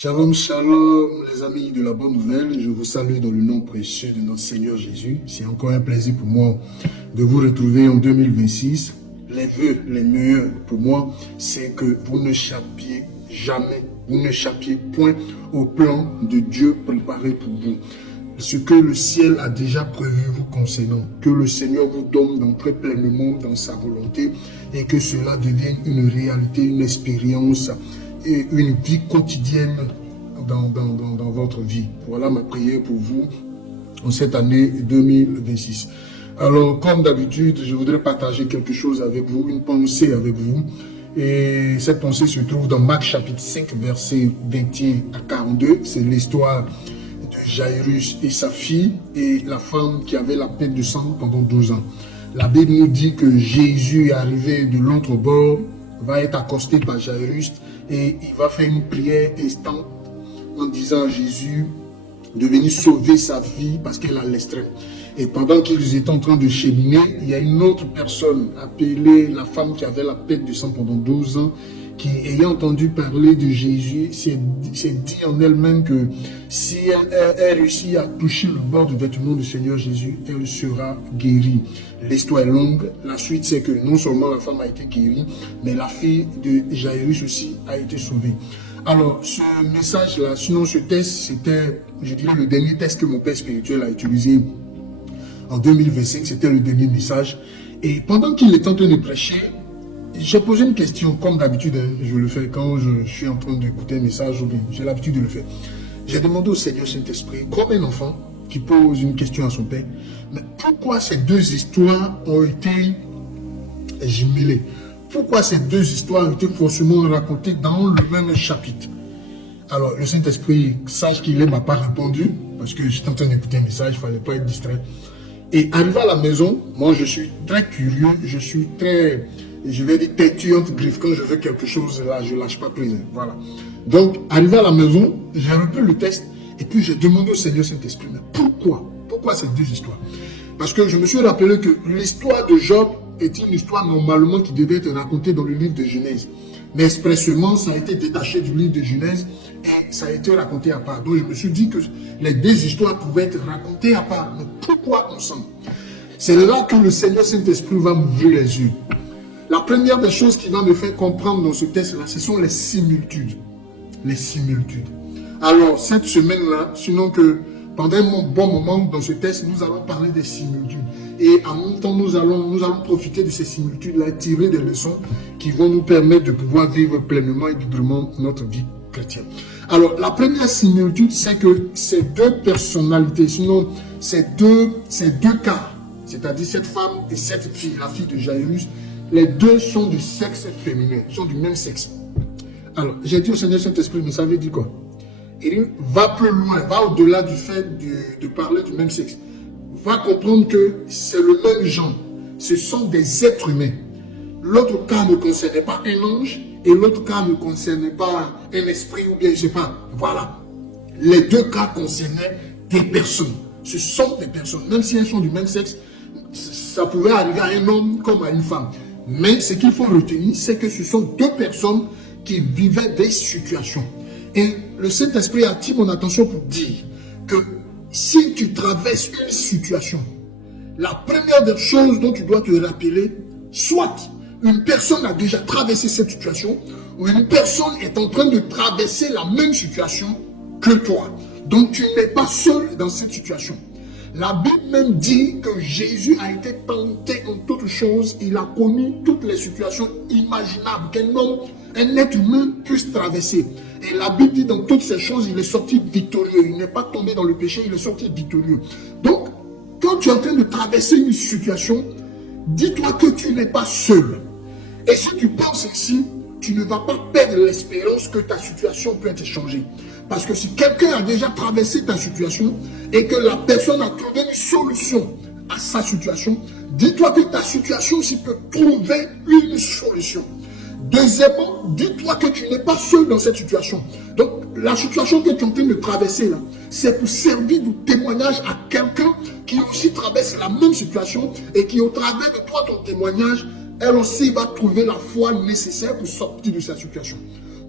Shalom, shalom, les amis de la bonne nouvelle. Je vous salue dans le nom précieux de notre Seigneur Jésus. C'est encore un plaisir pour moi de vous retrouver en 2026. Les vœux les meilleurs pour moi, c'est que vous ne chappiez jamais, vous ne chappiez point au plan de Dieu préparé pour vous. Ce que le ciel a déjà prévu vous concernant, que le Seigneur vous donne d'entrer pleinement dans sa volonté et que cela devienne une réalité, une expérience et une vie quotidienne dans votre vie. Voilà ma prière pour vous en cette année 2026. Alors, comme d'habitude, je voudrais partager quelque chose avec vous, une pensée avec vous. Et cette pensée se trouve dans Marc chapitre 5, versets 21 à 42. C'est l'histoire de Jairus et sa fille et la femme qui avait la perte de sang pendant 12 ans. La Bible nous dit que Jésus est arrivé de l'autre bord, va être accosté par Jairus et il va faire une prière instante en disant à Jésus de venir sauver sa fille parce qu'elle a l'extrême. Et pendant qu'ils étaient en train de cheminer, il y a une autre personne appelée la femme qui avait la perte de sang pendant 12 ans qui, ayant entendu parler de Jésus, s'est dit en elle-même que si elle réussit à toucher le bord du vêtement du Seigneur Jésus, elle sera guérie. L'histoire est longue. La suite, c'est que non seulement la femme a été guérie, mais la fille de Jairus aussi a été sauvée. Alors, ce message-là, sinon ce test, c'était, je dirais, le dernier test que mon père spirituel a utilisé en 2025. C'était le dernier message. Et pendant qu'il était en train de prêcher, j'ai posé une question, comme d'habitude, je le fais quand je suis en train d'écouter un message, ou bien j'ai l'habitude de le faire. J'ai demandé au Seigneur Saint-Esprit, comme un enfant qui pose une question à son père, mais pourquoi ces deux histoires ont été jumelées? Pourquoi ces deux histoires ont été forcément racontées dans le même chapitre? Alors, le Saint-Esprit, sache qu'il ne m'a pas répondu, parce que j'étais en train d'écouter un message, il ne fallait pas être distrait. Et arrivé à la maison, moi je suis très curieux, je suis très, je vais dire têtu entre griffes. Quand je veux quelque chose là, je ne lâche pas prise. Voilà. Donc, arrivé à la maison, j'ai repris le texte et puis j'ai demandé au Seigneur Saint-Esprit, mais pourquoi ces deux histoires? Parce que je me suis rappelé que l'histoire de Job est une histoire normalement qui devait être racontée dans le livre de Genèse. Mais expressément, ça a été détaché du livre de Genèse et ça a été raconté à part. Donc je me suis dit que les deux histoires pouvaient être racontées à part. Mais pourquoi ensemble? C'est là que le Seigneur Saint-Esprit va m'ouvrir les yeux. La première des choses qui va me faire comprendre dans ce texte-là, ce sont les similitudes. Les similitudes. Alors, cette semaine-là, sinon que pendant un bon moment dans ce texte, nous allons parler des similitudes. Et en même temps, nous allons profiter de ces similitudes-là, tirer des leçons qui vont nous permettre de pouvoir vivre pleinement et librement notre vie chrétienne. Alors, la première similitude, c'est que ces deux personnalités, sinon ces deux cas, c'est-à-dire cette femme et cette fille, la fille de Jairus, les deux sont du sexe féminin, sont du même sexe. Alors, j'ai dit au Seigneur Saint-Esprit, mais ça veut dire quoi? Il dit, va plus loin, va au-delà du fait de parler du même sexe. Va comprendre que c'est le même genre. Ce sont des êtres humains. L'autre cas ne concernait pas un ange et l'autre cas ne concernait pas un esprit ou bien je ne sais pas. Voilà. Les deux cas concernaient des personnes. Ce sont des personnes. Même si elles sont du même sexe, ça pouvait arriver à un homme comme à une femme. Mais ce qu'il faut retenir, c'est que ce sont deux personnes qui vivaient des situations. Et le Saint-Esprit attire mon attention pour dire que si tu traverses une situation, la première des choses dont tu dois te rappeler, soit une personne a déjà traversé cette situation, ou une personne est en train de traverser la même situation que toi. Donc tu n'es pas seul dans cette situation. La Bible même dit que Jésus a été tenté en toutes choses. Il a connu toutes les situations imaginables qu'un homme, un être humain puisse traverser. Et la Bible dit dans toutes ces choses, il est sorti victorieux. Il n'est pas tombé dans le péché, il est sorti victorieux. Donc, quand tu es en train de traverser une situation, dis-toi que tu n'es pas seul. Et si tu penses ainsi, tu ne vas pas perdre l'espérance que ta situation peut être changée. Parce que si quelqu'un a déjà traversé ta situation et que la personne a trouvé une solution à sa situation, dis-toi que ta situation aussi peut trouver une solution. Deuxièmement, dis-toi que tu n'es pas seul dans cette situation. Donc, la situation que tu es en train de traverser là, c'est pour servir de témoignage à quelqu'un qui aussi traverse la même situation et qui, au travers de toi, ton témoignage, elle aussi va trouver la foi nécessaire pour sortir de sa situation.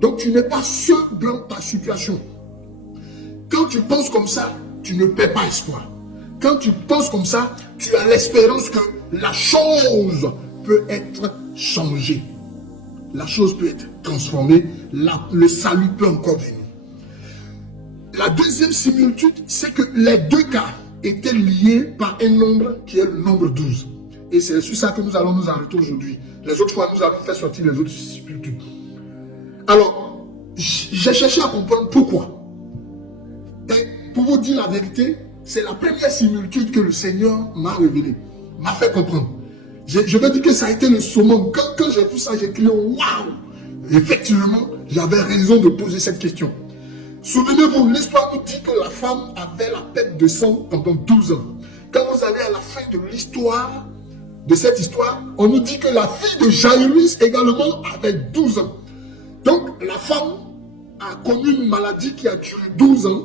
Donc tu n'es pas seul dans ta situation. Quand tu penses comme ça, tu ne perds pas espoir. Quand tu penses comme ça, tu as l'espérance que la chose peut être changée. La chose peut être transformée. Le salut peut encore venir. La deuxième similitude, c'est que les deux cas étaient liés par un nombre qui est le nombre 12. Et c'est sur ça que nous allons nous arrêter aujourd'hui. Les autres fois, nous allons faire sortir les autres similitudes. Alors, j'ai cherché à comprendre pourquoi. Et pour vous dire la vérité, c'est la première similitude que le Seigneur m'a révélée, m'a fait comprendre. Je veux dire que ça a été le summum. Quand j'ai vu ça, j'ai crié waouh! Effectivement, j'avais raison de poser cette question. Souvenez-vous, l'histoire nous dit que la femme avait la perte de sang pendant 12 ans. Quand vous allez à la fin de l'histoire, de cette histoire, on nous dit que la fille de Jairus également avait 12 ans. Donc, la femme a connu une maladie qui a duré 12 ans.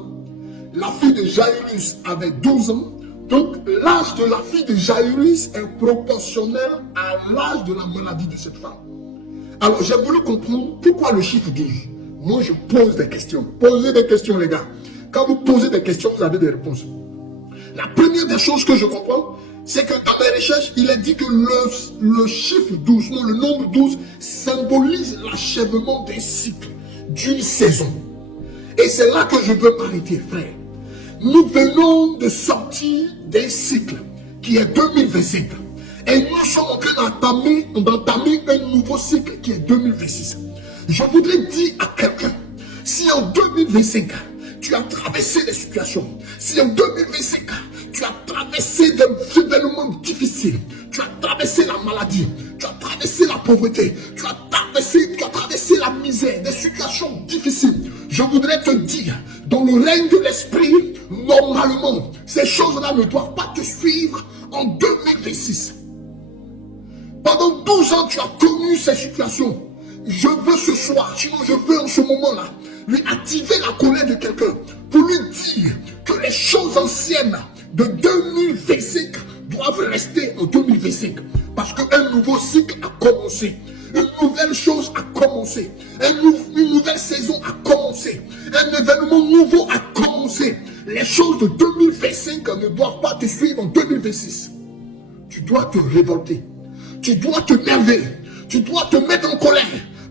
La fille de Jairus avait 12 ans. Donc, l'âge de la fille de Jairus est proportionnel à l'âge de la maladie de cette femme. Alors, j'ai voulu comprendre pourquoi le chiffre 12. Moi, je pose des questions. Posez des questions, les gars. Quand vous posez des questions, vous avez des réponses. La première des choses que je comprends, c'est que dans mes recherches, il est dit que le chiffre 12, non, le nombre 12, symbolise l'achèvement d'un cycle, d'une saison. Et c'est là que je veux m'arrêter, frère. Nous venons de sortir d'un cycle qui est 2025. Et nous sommes en train d'entamer un nouveau cycle qui est 2026. Je voudrais dire à quelqu'un, si en 2025, tu as traversé des situations, si en 2025, tu as traversé des événements difficiles, tu as traversé la maladie, tu as traversé la pauvreté, tu as traversé la misère, des situations difficiles, je voudrais te dire, dans le règne de l'esprit, normalement, ces choses-là ne doivent pas te suivre en 2026. Pendant 12 ans, tu as connu ces situations. Je veux ce soir, sinon je veux en ce moment-là, lui activer la colère de quelqu'un pour lui dire que les choses anciennes de 2025 doivent rester en 2025. Parce qu'un nouveau cycle a commencé. Une nouvelle chose a commencé. Une nouvelle saison a commencé. Un événement nouveau a commencé. Les choses de 2025 ne doivent pas te suivre en 2026. Tu dois te révolter. Tu dois te nerver. Tu dois te mettre en colère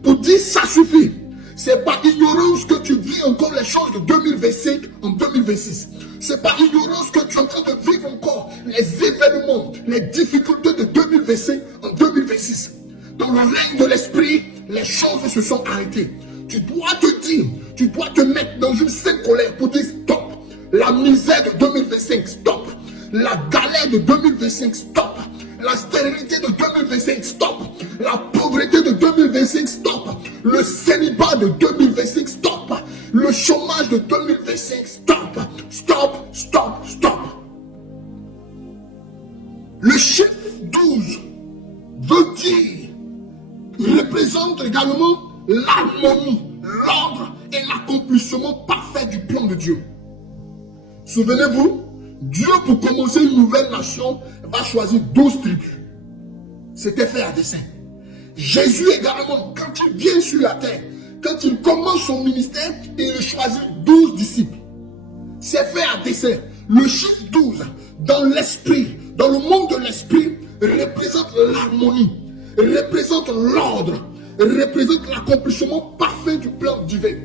pour dire ça suffit. C'est par ignorance que tu vis encore les choses de 2025 en 2026. C'est par ignorance que tu es en train de vivre encore les événements, les difficultés de 2025 en 2026. Dans le règne de l'esprit, les choses se sont arrêtées. Tu dois te dire, tu dois te mettre dans une sainte colère pour dire stop. La misère de 2025, stop. La galère de 2025, stop. La stérilité de 2025, stop. La pauvreté de 2025, stop. Le célibat de 2025, stop. Le chômage de 2025, stop. Stop, stop, stop. Le chiffre 12 veut dire, il représente également l'harmonie, l'ordre et l'accomplissement parfait du plan de Dieu. Souvenez-vous, Dieu, pour commencer une nouvelle nation, va choisir 12 tribus. C'était fait à dessein. Jésus également, quand il vient sur la terre, quand il commence son ministère, il choisit 12 disciples. C'est fait à dessein. Le chiffre 12, dans l'esprit, dans le monde de l'esprit, représente l'harmonie, représente l'ordre, représente l'accomplissement parfait du plan divin.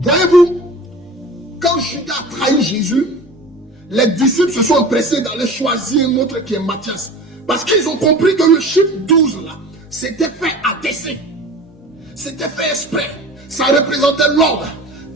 Voyez-vous, quand Judas a trahi Jésus, les disciples se sont empressés d'aller choisir un autre qui est Matthias. Parce qu'ils ont compris que le chiffre 12 là, c'était fait à dessein. C'était fait exprès. Ça représentait l'ordre.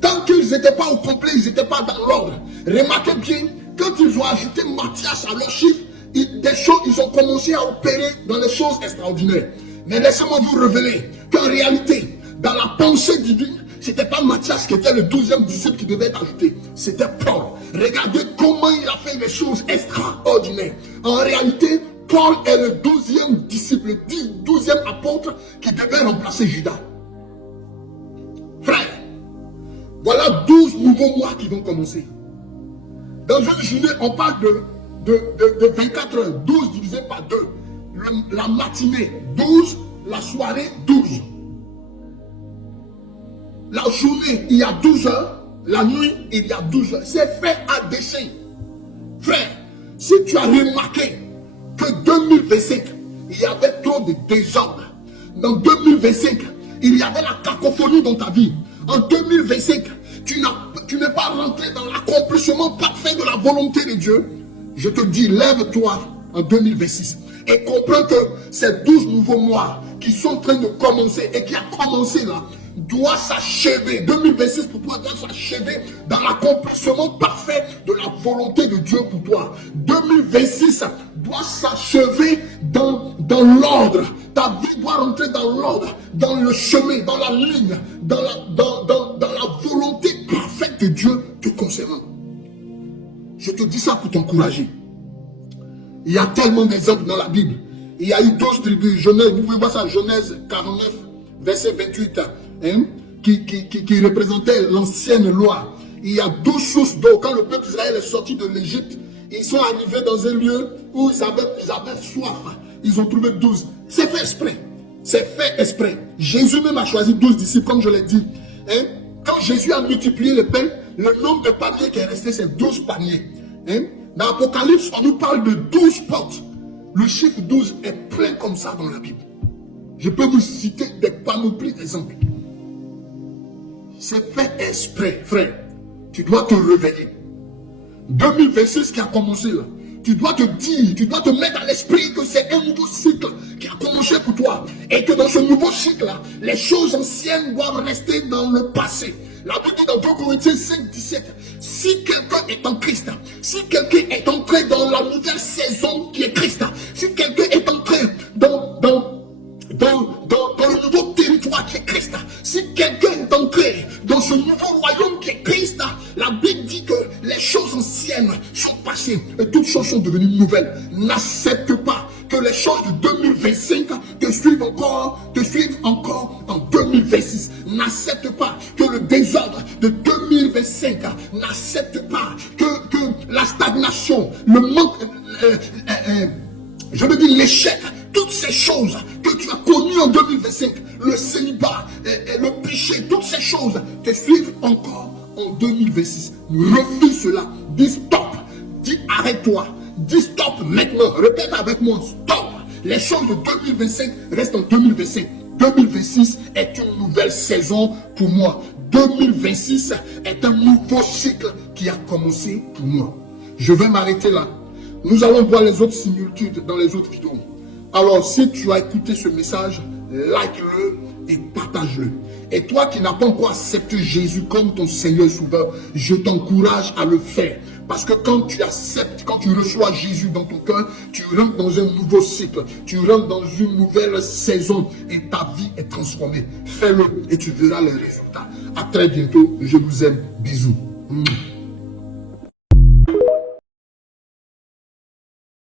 Tant qu'ils n'étaient pas au complet, ils n'étaient pas dans l'ordre. Remarquez bien, quand ils ont ajouté Matthias à leur chiffre, ils ont commencé à opérer dans les choses extraordinaires. Mais laissez-moi vous révéler qu'en réalité, dans la pensée divine, ce n'était pas Matthias qui était le 12e disciple qui devait être ajouté. C'était Paul. Regardez comment il a fait des choses extraordinaires. En réalité, Paul est le 12e disciple, le 12e apôtre qui devait remplacer Judas. Frère, voilà 12 nouveaux mois qui vont commencer. Dans une journée, on parle de 24 heures. 12 divisé par 2. La matinée, 12. la soirée 12. La journée, il y a 12 heures. La nuit, il y a 12 heures. C'est fait à dessein. Frère, si tu as remarqué que 2025, il y avait trop de désordre. Dans 2025, il y avait la cacophonie dans ta vie. En 2025, tu n'es pas rentré dans l'accomplissement parfait de la volonté de Dieu. Je te dis, lève-toi en 2026 et comprends que ces 12 nouveaux mois qui sont en train de commencer et qui a commencé là, doit s'achever. 2026 pour toi doit s'achever dans l'accomplissement parfait de la volonté de Dieu pour toi. 2026 doit s'achever dans l'ordre. Ta vie doit rentrer dans l'ordre, dans le chemin, dans la ligne, dans la volonté parfaite de Dieu te concernant. Je te dis ça pour t'encourager. Il y a tellement d'exemples dans la Bible. Il y a eu 12 tribus. Genèse, vous pouvez voir ça, Genèse 49, verset 28, hein, qui représentait l'ancienne loi. Il y a 12 sources d'eau. Quand le peuple d'Israël est sorti de l'Égypte, ils sont arrivés dans un lieu où ils avaient soif. Ils ont trouvé 12. C'est fait exprès. C'est fait exprès. Jésus même a choisi 12 disciples, comme je l'ai dit. Hein? Quand Jésus a multiplié le pain, le nombre de paniers qui est resté, c'est 12 paniers. Hein? Dans l'Apocalypse, on nous parle de 12 portes. Le chiffre 12 est plein comme ça dans la Bible. Je peux vous citer des panoplies d'exemples. C'est fait exprès, frère. Tu dois te réveiller. 2026 qui a commencé là. Tu dois te dire, tu dois te mettre à l'esprit que c'est un nouveau cycle qui a commencé pour toi. Et que dans ce nouveau cycle-là, les choses anciennes doivent rester dans le passé. La Bible dit dans 2 Corinthiens 5, 17, si quelqu'un est en Christ, si quelqu'un est entré dans la nouvelle saison qui est Christ, si quelqu'un est entré dans le nouveau territoire qui est Christ, si quelqu'un est entré dans ce nouveau royaume qui est Christ, la Bible dit que les choses anciennes sont passées et toutes choses sont devenues nouvelles. N'accepte pas que les choses de 2025 te suivent encore en 2026. N'accepte pas que le désordre de 2025, n'accepte pas que la stagnation, le manque, je veux dire l'échec, toutes ces choses que tu as connues en 2025, le célibat, le péché, toutes ces choses te suivent encore en 2026. Refuse cela. Dis stop. Dis arrête-toi. Dis stop maintenant. Répète avec moi. Stop. Les choses de 2025 restent en 2025. 2026 est une nouvelle saison pour moi. 2026 est un nouveau cycle qui a commencé pour moi. Je vais m'arrêter là. Nous allons voir les autres similitudes dans les autres vidéos. Alors, si tu as écouté ce message, like-le et partage-le. Et toi qui n'as pas encore accepté Jésus comme ton Seigneur et Sauveur, je t'encourage à le faire. Parce que quand tu acceptes, quand tu reçois Jésus dans ton cœur, tu rentres dans un nouveau cycle. Tu rentres dans une nouvelle saison et ta vie est transformée. Fais-le et tu verras les résultats. À très bientôt. Je vous aime. Bisous.